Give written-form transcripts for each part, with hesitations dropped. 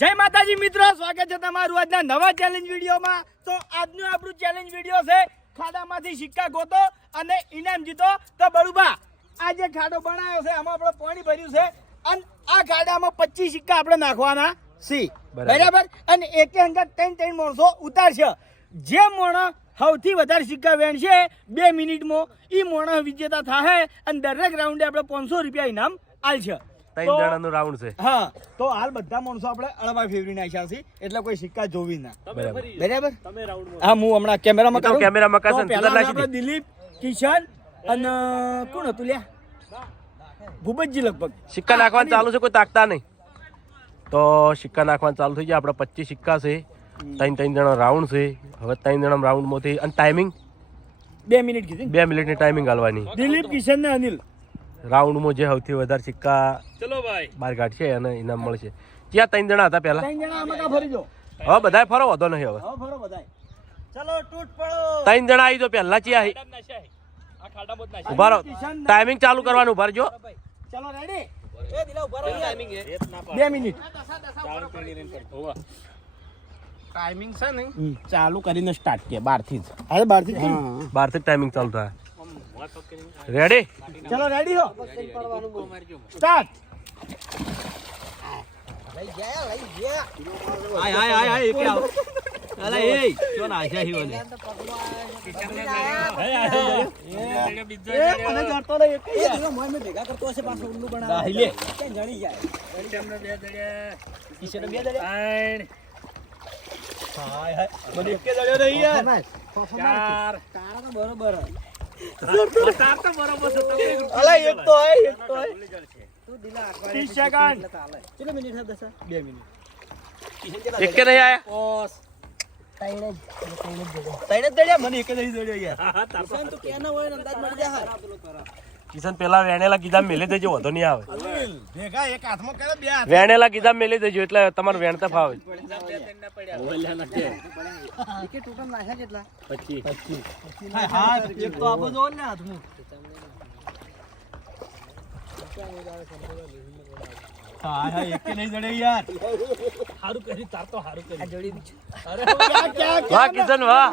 જય માતાજી મિત્રો, સ્વાગત છે તમારું આજના નવા ચેલેન્જ વિડીયોમાં। તો આજનું આપણું ચેલેન્જ વિડીયો છે ખાડામાંથી સિક્કા ગોતો અને ઇનામ જીતો। તો બળુબા આ જે ખાડો બનાવ્યો છે આમાં આપણે પાણી ભર્યું છે અને આ ખાડામાં 25 સિક્કા આપણે નાખવાના છે, બરાબર? અને એકે અંગત 3 માણસો ઉતારશે। જે માણસ સૌથી વધારે સિક્કા વેણશે 2 મિનિટમાં એ માણસ વિજેતા થાય અને દરેક રાઉન્ડે આપણે 500 રૂપિયા ઇનામ આલશે। 3 જણાનો રાઉન્ડ છે। હા, તો હાલ બધા માણસો આપણે અળવા ફેવરી નાખ્યા છે એટલે કોઈ સિક્કા જોવી ના, બરાબર? હા, હું હમણાં કેમેરામાં કરું, કેમેરામાં કસન આપણે દિલીપ, કિશન અને કોણ હતું લ્યા, ભૂપતજી લગભગ સિક્કા નાખવાનું ચાલુ છે, કોઈ તાકતા નહીં। તો સિક્કા નાખવાનું ચાલુ થઈ ગયા। આપણે 25 સિક્કા છે, 3 જણા રાઉન્ડ છે। હવે 3 જણા રાઉન્ડમાંથી અને ટાઈમિંગ 2 મિનિટ કીધી, 2 મિનિટની ટાઈમિંગ આલવાની। દિલીપ, કિશન ને અનિલ રાઉન્ડમાં જે સૌથી વધારે સિક્કા ચલો ભાઈ બહાર કાઢશે અને ઇનામ મળશે। ક્યાં 3 જણા હતા પહેલા? 3 જણા આમાં કા ફરી જો, હવે બધાય ફરો વધો નહીં। હવે ફરો બધાય, ચલો તૂટ પડો। 3 જણા આવી તો પહેલા ચિયા ઉભા રહો, ટાઈમિંગ ચાલુ કરવાનું, ઉભા રહેજો। ચલો રેડી, એ દિલા ઉભા રહો, ટાઈમિંગ છે 2 મિનિટ ટાઈમિંગ છે ને, ચાલુ કરીને સ્ટાર્ટ કે 12 થી જ, અરે 12 થી 12 થી ટાઈમિંગ ચાલુ થાય। રેડી, ચલો રેડી હો, સ્ટાર્ટ। લઈ ગયા આય એક આવ, અલા એ જો ના આશા હી ઓલે મને જડતો ને એક એ દિનો મોય મે ભેગા કરતો હશે, પાછો ઉલ્લુ બના લે કે જણી જાય કિશનને 2 દડ્યા, કિશનને 2 દડ્યા, હાય મને એક દડ્યો નહીં યાર, 4 તારા તો બરોબર, તાર તો બરોબર છે, તમે અલા એક તો હે તું દિલા 30 સેકન્ડ કેટલી મિનિટ છે? 2 મિનિટ એક કે નહીં આયા? ઓસ તૈણે દડ્યા, મને એક જ નહીં દડ્યો યાર। કિશન તો કેનો હોય અંદાજ મળી જાય। કિશન પેલા વેણેલા કીધા મેલે દેજો, વધો નહીં આવે। ભેગા એક હાથમાં કરે, બે હાથ વેણેલા કીધા મેલે દેજો એટલે તમારું વેણતા ફાવે। કે ટોટલ નાખ્યા કેટલા? 25 હા, એક તો આપો જો ને હાથમાં। હા એક કે નહીં જડે યાર, હારું કરી, તાર તો હારું કરી, આ જોડી બીચ, અરે વાહ કિશન વાહ,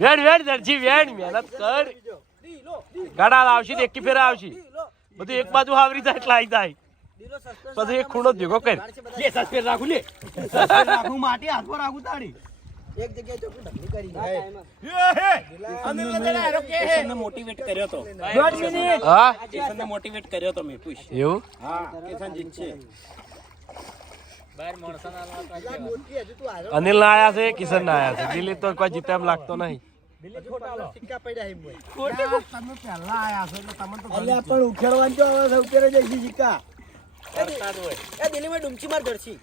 વેણ દરજી વેણ, મહેનત કર, ગાડા આવશે એક ફેર આવશે, બધું એક બાજુ આવરી જાય એટલે આવી જાય, પછી એક ખૂણો ભેગો કર, લે સસ્પેન્ડ રાખું, લે સસ્પેન્ડ રાખું, માટી હાથમાં રાખું, તાળી એક જગ્યાએ ચોકી ઢગલી કરી અનિલ લગડા આરો કે હે, કિશનને મોટિવેટ કર્યો તો 1 મિનિટ, હા કિશનને મોટિવેટ કર્યો તો મેં, પૂછ એવું? હા, કિશન જીતશે। બહાર મોણસાના લાવતા મોટી હજુ તું આરો, અનિલ ના આયા છે, કિશન ના આયા છે, દિલીપ તો કોઈ જીતે એમ લાગતો નહીં। દિલીપ છોટા લો સિક્કા પડ્યા હે મોય, ખોટી તમે પહેલા આયા છો એટલે તમને તો અલ્યા પણ ઉખેડવાનું જો હવે ઉકેરે જઈસી સિક્કા કરતા હોય એ દિલીપ ડુમચી માર દર્શી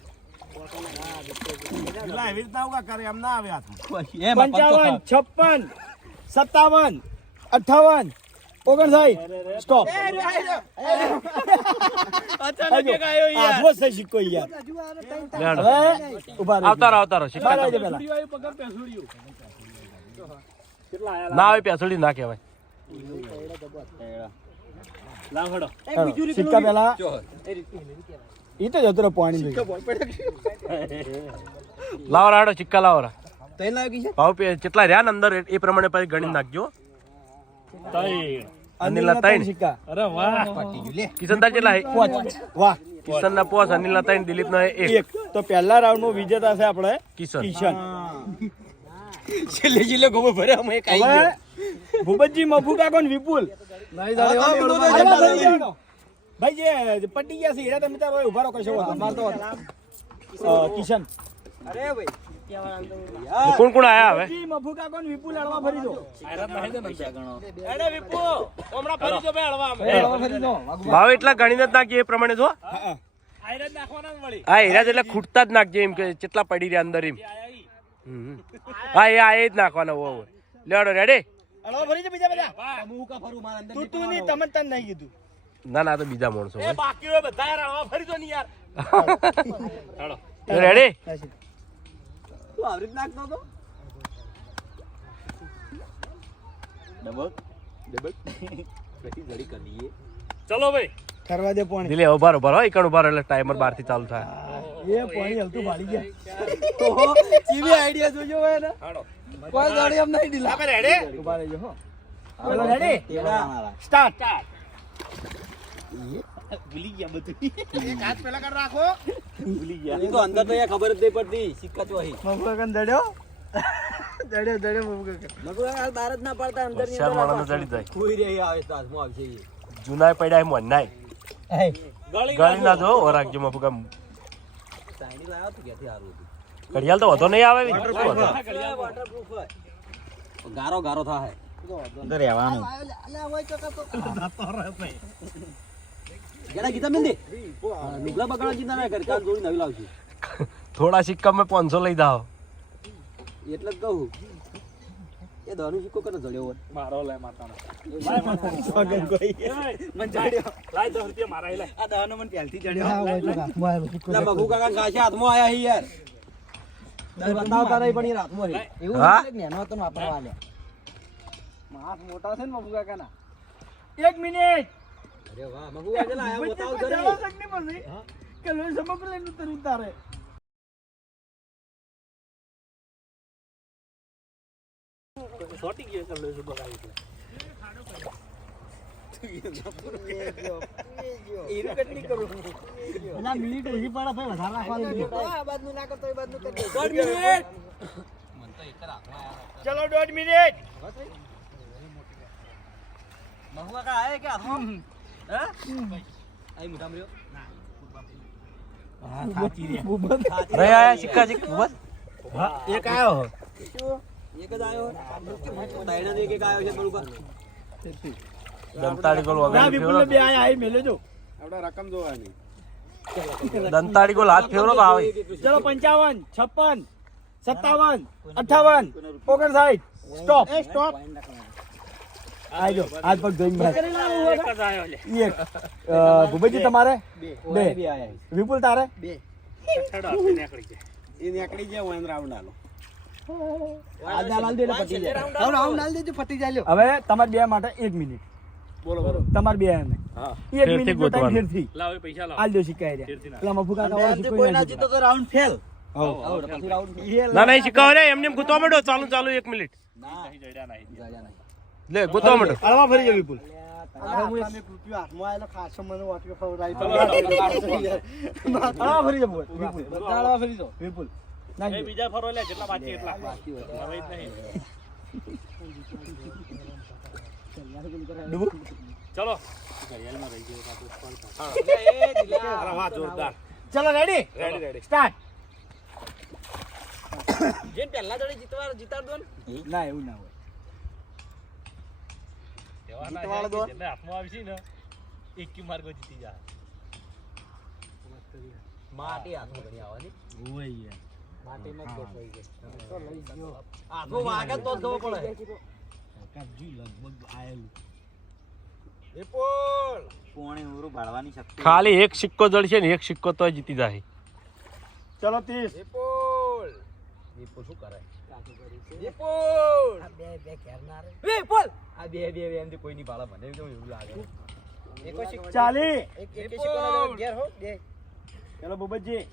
દિલા એવી રીતના ઉગા કરે, એમ ના આવે હાથમાં। 55 56 57 59 સ્ટોપ, અચાનક એક આયો યાર, આવો છે સિક્કો યાર, હવે ઉભા રહો, આવતા રહો સિક્કા પહેલા ના આવે પેસોડી ના કહેવાય। સિક્કા પહેલા ઈ તો જતો રહ્યો પાણી, લાવો રાડો સિક્કા લાવો રા, તઈ લાગી છે ભાવ કેટલા રહ્યા ને અંદર એ પ્રમાણે પછી ગણી નાખજો। અનિલ ના 3 સિક્કા, અરે વાહ, કિશન તાર કેટલા હે? 5 વાહ, કિશન ના 5, અનિલ ના 3, દિલીપ ના 1। તો પહેલા રાઉન્ડ નો વિજેતા છે આપણે કિશન। છેલ્લે ગોબો ભરે અમે એક આવી ગયો, ભૂપતજી, મફુ કાકો ને વિપુલ નહીં જાડે ભાઈ, જે પટી ગયા છે એડા તમે તારો ઉભા રહો, કશો અમાર તો કિશન, અરે ભાઈ કોણ કોણ આયા હવે? મફુ કાકો ને વિપુલ અડવા ફરી દો, અરે વિપુ હમણાં ફરી દો ભાઈ, અડવા ફરી દો, ભાવ એટલા ગણીને જ નાખજે એ પ્રમાણે જો, આયરન નાખવાના મળી, હા હીરા એટલે ખૂટતા જ નાખજે, એમ કે કેટલા પડી રહ્યા અંદર એમ। હા એ આ એ જ નાખવાના હોય। લેડો રેડી, અડવા ફરી દો બીજા બધા, હું કા ફરું મારા અંદર, તું નહીં, તમે તને નહીં કીધું, ના ના તો બીજા માણસો એ બાકી હોય બધા યાર, અડવા ફરી દો ને યાર, રેડી, તું આવરી નાખતો તો ડબલ પછી જડી કરી દઈએ, ચલો ભાઈ કરવા દે પાણી દિલે ઉભા ઉભા હો એકણ ઉભા એટલે ટાઈમર 12 થી ચાલુ થાય એ પાણી હલતું ભાળી ગયા ઓહો ચીવી આઈડિયા જોજો હોય ને કોઈ ગાડી એમ નહીં ડીલા આપણે રેડી ઉભા રહેજો હો ચલો રેડી સ્ટાર્ટ ભૂલી ગયા બધું એક હાથ પેલા કર રાખો ભૂલી ગયા તો અંદર તો ખબર જ નહીં પડતી સિક્કા તો અહીં મફુકાકન દડ્યો દડ્યો મફુકાકન મગુઆ હાલ બહાર જ ના પડતા અંદર ની હોશિયાર માણસને ચડી જાય કોઈ રહી આવે તો હાથમાં આવશે એ જુનાય પડ્યા એમ નાય ગળી ના જો રાખજો મફુકા ચાઇની લાવ્યો તો ક્યાંથી હારું હતું ઘડિયાળ તો વધો નહીં આવે વોટરપ્રૂફ હોય ગારો ગારો થાય અંદર રહેવાનું જેના ગીતા મિલદી નુગલા બગાડા ચિંતા ના કર કાલ જોડી નવી લાવશું થોડા સિક્કા મેં 500 લઈ જાઓ એટલે જ કહું એ દોનો સિક્કો કને જડ્યો હોય મારો લે માતાનો સગન કોઈ મન જડ્યો લાય 10 રૂપિયા મારા લે આ દહનો મન પહેલથી જડ્યો લા મગુ કાકા કાશે હાથમાં આયા હી યાર બતાવતા નહીં પણ એ હાથમાં હી એવું હા? એટલે નેનો તો વાપરવા લે હાથ મોટા છે ને મફુ કાકાના 1 મિનિટ અરે વાહ મગુ કાકા આયા બતાવ કરે કે લોહી સમગ્ર લઈને ઉતારે એનું કેટલી કરું એના મિનિટ હજી પડે ભાઈ વધારે રાખવાની આ બાદનું ના કરતો એ બાદનું કરી દે 1 મિનિટ ચલો 1.5 મિનિટ મગુ કાકા આયા કે હાથમાં હે આઈ મોટા મર્યો હા સાચી રે રે આયા સિક્કા સિક બસ એક આયો એક જ આયો તાઈના દે એક આયો છે બરોબર દંતાડી ગોલ ના વગર વિપુલ બે આયા આઈ મેલે જો દંતાડી ગોલ હાથ ફેરવો તો આવે ચલો 55 56 57 58 59 સ્ટોપ સ્ટોપ આજો આજ પર જોઈન ભાઈ એક જ આયો લે એક ભુબેજી તમારે બે વિપુલ તારે બે એ નીકળી જાય વન રાઉન્ડ આલો આજ લાલ દે પટી જાય રાઉન્ડ આલ દેજો પટી જાય લ્યો હવે તમાર બે માટે 1 મિનિટ બોલો તમાર બે ને હા 1 મિનિટ નો ટાઈમ ફેરથી લાવ પૈસા લાવ આલ દો સિક્કા રે પેલા મફુ કાકા વાળા કોઈ ના જીતો તો રાઉન્ડ ફેલ હવ પછી રાઉન્ડ ના નહીં સિક્કા રે એમને એમ ગુતવા માંડો ચાલુ ચાલુ 1 મિનિટ ના જડ્યા નહીં લે ગુતવા માંડો આલવા ફરી જાય વિપુલ વિપુલ બીજા ફરો લે જેટલા બાકી એટલા હવે જ નહીં ચલો ચલો રેડી રેડી સ્ટાર્ટ જેન પહેલા જોડે જીતાડ દો ને ના એવું ના હોય જીતવાળ દો એટલે હાથમાં આવશે ને એક કી માર્ગો જીતી જાય માટી હાથમાં ઘણી આવવાની ઓય માટી નો તો થઈ ગયો હાથો વાગે તો જ ખબર પડે કાજી લગભગ આયેલું વિપુલ પોણે ઉરું બાળવાની શક્તિ ખાલી એક સિક્કો જડશે ને એક સિક્કો તો જીતી જાય ચલો 30 વિપુલ વિપુલ શું કરે વિપુલ આ બે ઘેરનાર વિપુલ આ બે એમથી કોઈ નહીં પાળા મને તો એવું લાગે એકો સિક્કો 40 એક સિક્કો ના ઘેર હો બે ચલો બબજી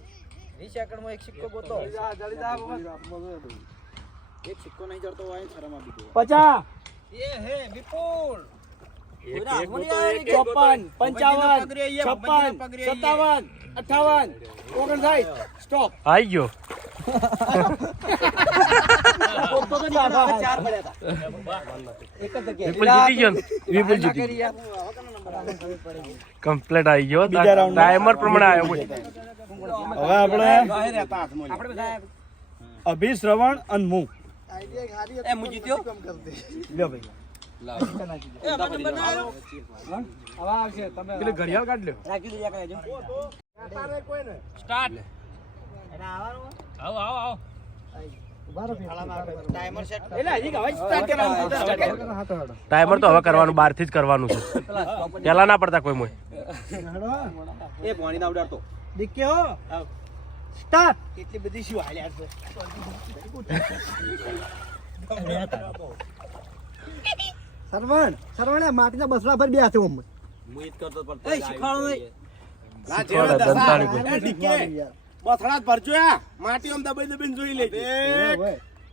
20 સેકન્ડમાં એક સિક્કો ગોતો જલ્દી જા એક સિક્કો નહીં જડતો હોય શરમ આપી દો 50 એ હે વિપુલ 54 55 56 57 58 59 સ્ટોપ આઈ ગયો ચાર પડ્યા હતા એક જ વિપુલ જીતી ગયો ને? વિપુલ જીતી ગયો કમ્પ્લીટ આવી ગયો બીજા round માં. ટાઈમર પ્રમાણે આવ્યો બોલ. હવે આપણે અભી શ્રવણ અને હું એ મુ જીત્યો લ્યો ભાઈ એ આપણે બનાવ્યો હવે આવશે તમે પેલી ઘડિયાળ કાઢ લ્યો રાખી દે કાજો સ્ટાર્ટ આવો આવો આવો ટાઈમર સેટ એટલે હજી હવે સ્ટાર્ટ કરવાનું ટાઈમર તો હવે કરવાનું 12 થી જ કરવાનું છે પેલા ના પડતા કોઈ મોય એ પાણી ના ઉડાડતો દીકે હો સ્ટાર્ટ કેટલી બધી શું હાલ્યા છે સરવણ માટીના બસલા પર બે હાથે હું ઈ જ કરતો પણ એ શીખવાડો નહીં. ના શીખવાડે, જેડો દસા. દંતાળી કોઈ. એ ડીકે. બથડા જ ભરજો યા. માટી આમ દબાઈ દબાઈને જોઈ લેજે.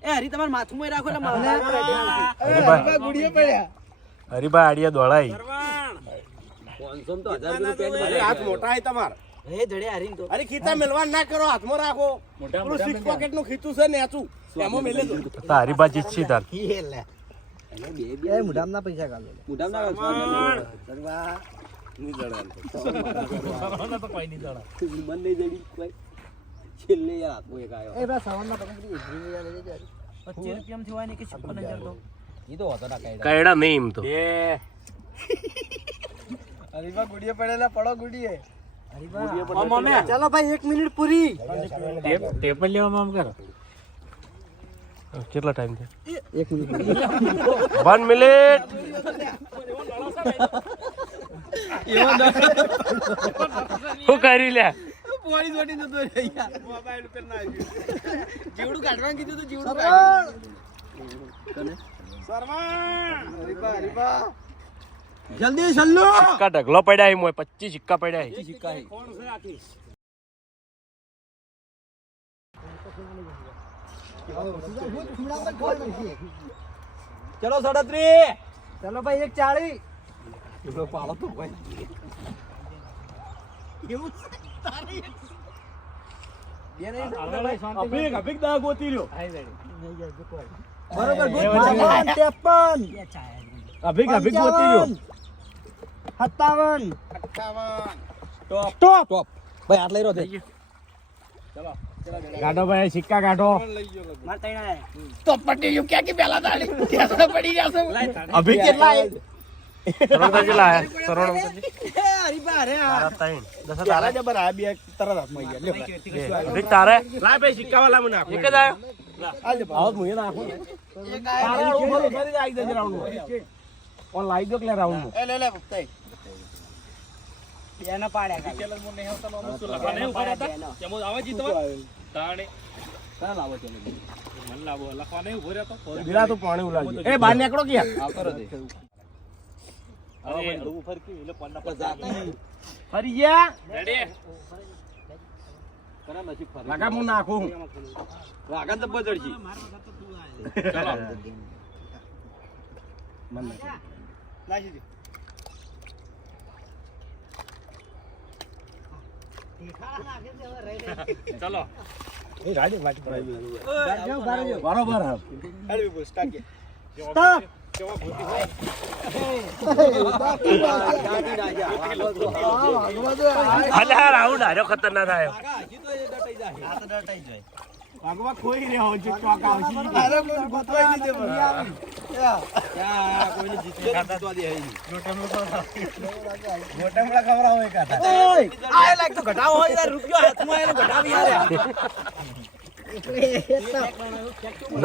એ હરી તમારે માથું રાખો એટલે માથા પર હરીભાઈ ગુડીએ પડ્યા. હરીભાઈ આડિયા દોડાઈ 500 તો 1000 રૂપિયા પેન્ટ અરે હાથ મોટા હે તમાર. એ જડે હરીને તો અરે ખીચા મેલવાન ના કરો, હાથમાં રાખો. પેલું સિક્સ પોકેટ નું ખીચું છે નેચું. એમાં મેલે દો. તો હરીભાઈ જીતશી તાર એ મુઢામના પૈસા કાઢો મુઢામાં ની જડે એમ તો. મન નહીં જડી કોઈ છેલ્લે યાર હાથમાં એક આયો એ બા સાવનના પૈસા કેટલી એગ્રી લે જાય 25 રૂપિયામાં થવાય ને કે 56000 તો ઈ તો હતો ના કાયદા કયડા નહીં એમ તો હરીબા ગુડીએ પડેલા પડો ગુડીએ. ચાલો ભાઈ 1 મિનિટ પૂરી કેટલા ટાઈમ છે 1 મિનિટ 1 મિનિટ શું કરી લે પોણી જોડી જતો રે યાર. મોબાઈલ પર ના આવ્યું. જીવડું કાઢવાનું કીધું તો જીવડું સરવાણ. હરીબા. જલ્દી છલ્લો સિક્કા ઢગલો પડ્યા એમ હોય 25 સિક્કા પડ્યા છે. કોણ છે આટલી? ચલો 37 ચાલો ભાઈ 140 એનો પાડો તો કોઈ અભિક દા ગોતી રહ્યો. બરોબર 53 અભિક ગોતી રહ્યો. 57 ટોપ ભાઈ આટલે રહ્યો છે કાઢો ભાઈ સિક્કા કાઢો. માર તૈણા તો પટી ગયું ક્યાં કે પેલા તાળી ત્યાં પડી જશે. અભિક કેટલા હે? સરવણ કેટલા આયા સરવણ હરીબા અરે તારા ત્રણ. દસ તારા તારા જબર આ બે તરત હાથમાં આવી ગયા. લે. અભિક તારે લાય ભાઈ સિક્કા વાળા મને નાખો. એક જ આવ્યો આલ દે ભાવ મુએ નાખો. તારા ઉપર ફરી આવી જજે રાઉન્ડ માં. ઓન લાઈ દો કે રાઉન્ડ માં. એ લે ભક્તાઈ. બેનો પાડ્યા બીરા તો પાણી ઉલાડજો. એ બહાર નીકળો કે યાર. આવતો રહે ફરી ગયા. કરા નસીબ ફરે લાગા હું નાખું. વાગન તો બજડજી એ રાડી વાટી બરાબર હા. અરે બોસ ટાકે. સ્ટોપ અલ્યા રાઉન્ડ હાર્યો ખતરનાક આવ્યો ભાગવા કોઈ રે હો જો ચોક આવશે. અરે કોઈ ગોતવાઈ નહીં દે મને. કોઈને જીતતો જીતવા દે હઈ મોટામડા ખવરાવો એક હતા. ઓય આ લાગ તો ઘટાવો હોય યાર રૂપિયો હાથમાં આવીને ઘટાવી યાર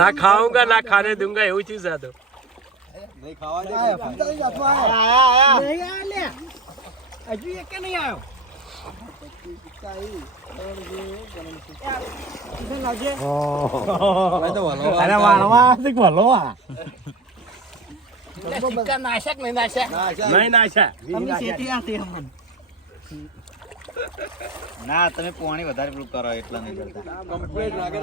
ના ખાऊंगा ના ખાने दूंगा એવું ચીજ આ તો નહીં ખાવા દે હજુ એક કે નહીં આવ્યો અરે વાળવા છે ભલોવા. નાશક નહીં નાશક નહીં નાશા. તમને શેઠી આ તે અમને ના તમે પોણી વધારે પેલું કરો એટલા નહીં કરતા કમ્પ્લીટ લાગે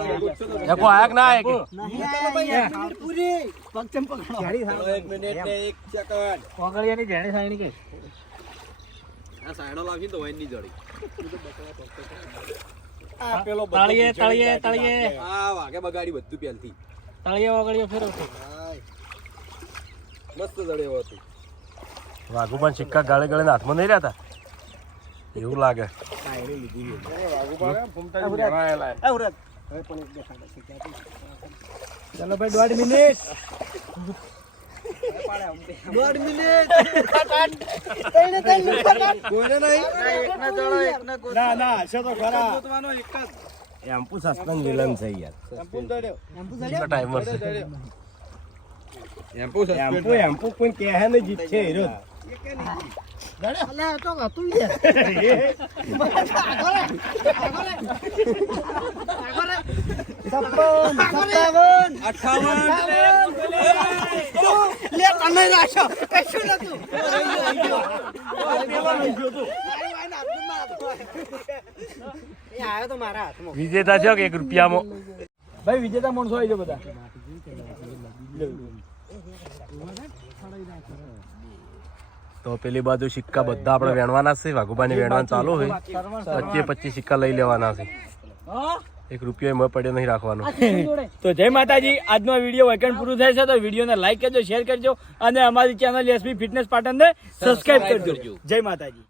દેખો આયા કે ના આયા કે પૂરી પગચમ પકડો 1 મિનિટ ને 1 સેકન્ડ કોગળિયાની જેણી સાઈની કે આ સાયડો લાગી તો વાઈન ની જડી આ પેલો તાળીએ તાળીએ તાળીએ આ વાગે બગાડી બધું પહેલથી તાળીએ વગળીએ ફેરવતો મસ્ત જડ્યો હતું વાઘુબાન સિક્કા ગાળે ગાળે હાથમાં નહીં રહેતા એવું લાગે ચલો ભાઈ 1.5 મિનિટ. 1.5 મિનિટ કોઈને નહીં ના ના હશે તો ખરા. એમ્પુ સસ્પેન્સ વિલન છે યાર. કેટલા ટાઈમર છે એમ્પુ એમ્પુ કોઈ કહે ને જીતશે હીરો. અલા તો હતું યાર લે એ તમે રાખો કશું નતું એ આયો તો મારા હાથમાં. વિજેતા છે કે 1 રૂપિયામાં ભાઈ વિજેતા માણસો આવી જાઓ બધા તો પેલી બાજુ સિક્કા બધા આપણે વેણવાના છે વાઘુબાની વેણવાનું ચાલુ છે 25 સિક્કા લઈ લેવાના છે 1 રૂપિયો એમાં પડ્યો નહીં રાખવાનો તો જય માતાજી આજનો વિડીયો વેકેન્ડ પૂરું થાય છે તો વિડીયોને લાઈક કરજો શેર કરજો અને અમારી ચેનલ એસબી ફિટનેસ પાટણને સબસ્ક્રાઇબ કરજો જય માતાજી